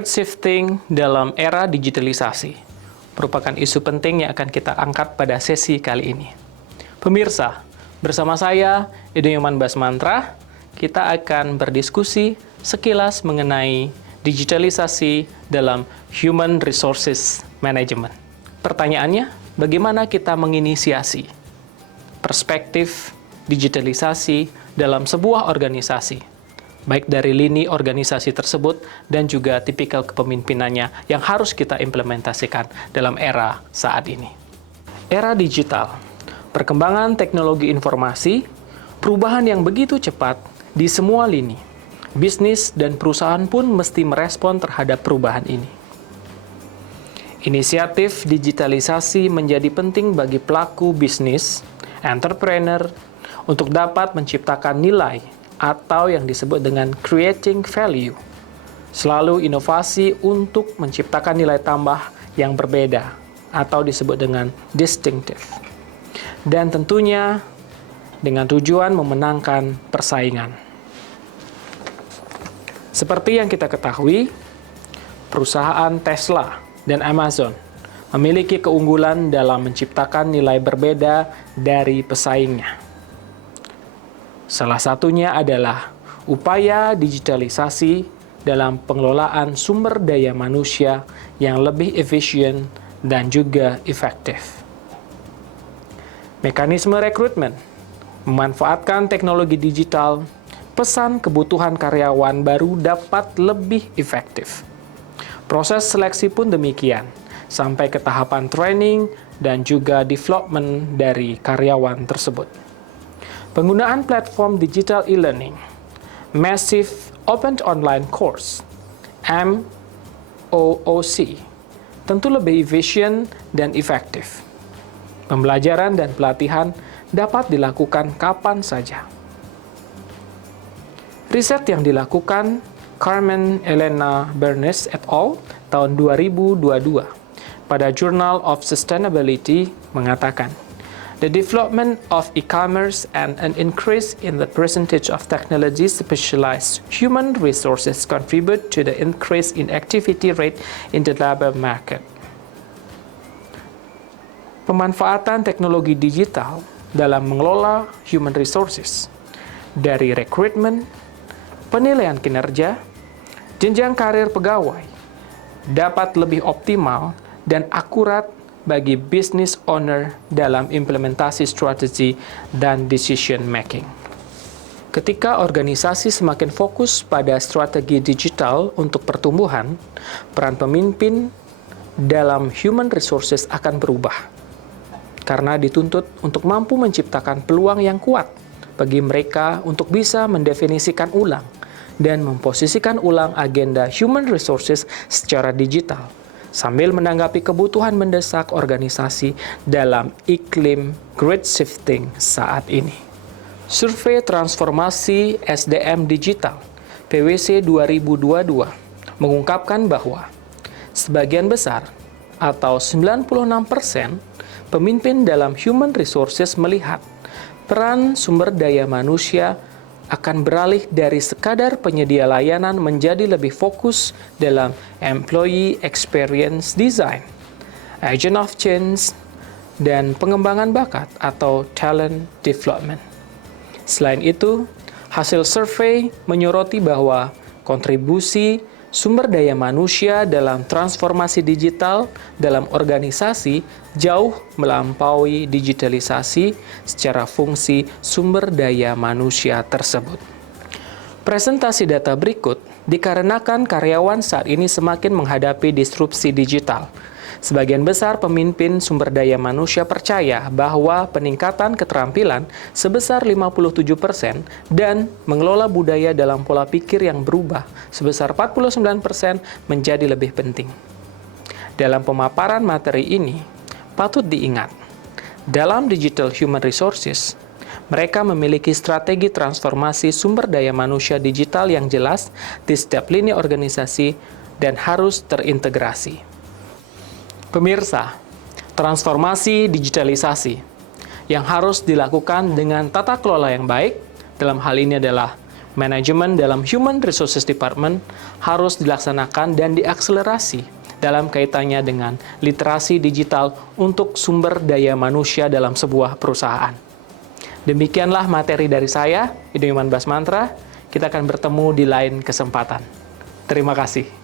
Great Shifting dalam era digitalisasi merupakan isu penting yang akan kita angkat pada sesi kali ini. Pemirsa, bersama saya, Edo Nyoman Basmantra, kita akan berdiskusi sekilas mengenai digitalisasi dalam Human Resources Management. Pertanyaannya, bagaimana kita menginisiasi perspektif digitalisasi dalam sebuah organisasi, baik dari lini organisasi tersebut dan juga tipikal kepemimpinannya yang harus kita implementasikan dalam era saat ini. Era digital, perkembangan teknologi informasi, perubahan yang begitu cepat di semua lini. Bisnis dan perusahaan pun mesti merespon terhadap perubahan ini. Inisiatif digitalisasi menjadi penting bagi pelaku bisnis, entrepreneur, untuk dapat menciptakan nilai atau yang disebut dengan creating value. Selalu inovasi untuk menciptakan nilai tambah yang berbeda atau disebut dengan distinctive. Dan tentunya dengan tujuan memenangkan persaingan. Seperti yang kita ketahui, perusahaan Tesla dan Amazon memiliki keunggulan dalam menciptakan nilai berbeda dari pesaingnya. Salah satunya adalah upaya digitalisasi dalam pengelolaan sumber daya manusia yang lebih efisien dan juga efektif. Mekanisme rekrutmen memanfaatkan teknologi digital, pesan kebutuhan karyawan baru dapat lebih efektif. Proses seleksi pun demikian, sampai ke tahapan training dan juga development dari karyawan tersebut. Penggunaan platform digital e-learning, Massive Open Online Course, MOOC, tentu lebih efisien dan efektif. Pembelajaran dan pelatihan dapat dilakukan kapan saja. Riset yang dilakukan Carmen Elena Bernes et al. Tahun 2022 pada Journal of Sustainability mengatakan, the development of e-commerce and an increase in the percentage of technology specialized human resources contribute to the increase in activity rate in the labor market. Pemanfaatan teknologi digital dalam mengelola human resources, dari rekrutmen, penilaian kinerja, jenjang karir pegawai, dapat lebih optimal dan akurat bagi business owner dalam implementasi strategi dan decision making. Ketika organisasi semakin fokus pada strategi digital untuk pertumbuhan, peran pemimpin dalam human resources akan berubah. Karena dituntut untuk mampu menciptakan peluang yang kuat bagi mereka untuk bisa mendefinisikan ulang dan memposisikan ulang agenda human resources secara digital, sambil menanggapi kebutuhan mendesak organisasi dalam iklim great shifting saat ini. Survei Transformasi SDM Digital PwC 2022 mengungkapkan bahwa sebagian besar atau 96% pemimpin dalam human resources melihat peran sumber daya manusia akan beralih dari sekadar penyedia layanan menjadi lebih fokus dalam employee experience design, agent of change, dan pengembangan bakat atau talent development. Selain itu, hasil survei menyoroti bahwa kontribusi sumber daya manusia dalam transformasi digital dalam organisasi jauh melampaui digitalisasi secara fungsi sumber daya manusia tersebut. Presentasi data berikut dikarenakan karyawan saat ini semakin menghadapi disrupsi digital. Sebagian besar pemimpin sumber daya manusia percaya bahwa peningkatan keterampilan sebesar 57% dan mengelola budaya dalam pola pikir yang berubah sebesar 49% menjadi lebih penting. Dalam pemaparan materi ini, patut diingat, dalam digital human resources, mereka memiliki strategi transformasi sumber daya manusia digital yang jelas di setiap lini organisasi dan harus terintegrasi. Pemirsa, transformasi digitalisasi yang harus dilakukan dengan tata kelola yang baik dalam hal ini adalah Manajemen dalam Human Resources Department harus dilaksanakan dan diakselerasi dalam kaitannya dengan literasi digital untuk sumber daya manusia dalam sebuah perusahaan. Demikianlah materi dari saya, Ido Iman Basmantra. Kita akan bertemu di lain kesempatan. Terima kasih.